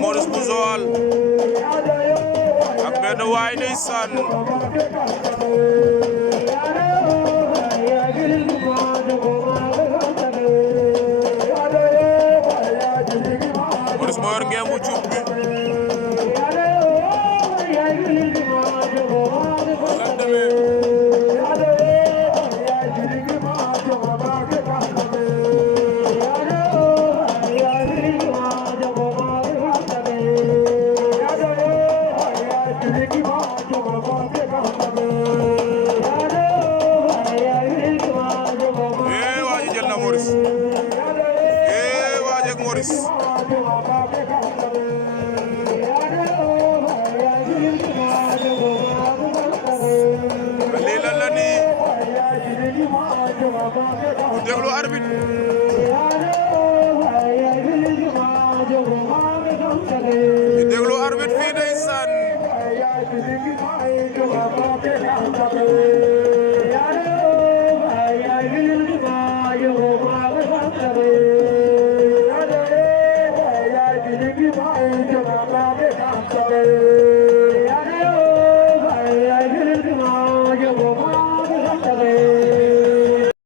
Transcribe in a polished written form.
Maurice bu Joal ak benn waay ndeysaan Maurice moo yor ngeen bu cuub bi waaji jël na Maurice waaji ak Maurice lii lan la nii ku déglu arbitre ku déglu arbitre fii ndeysaan Thank you.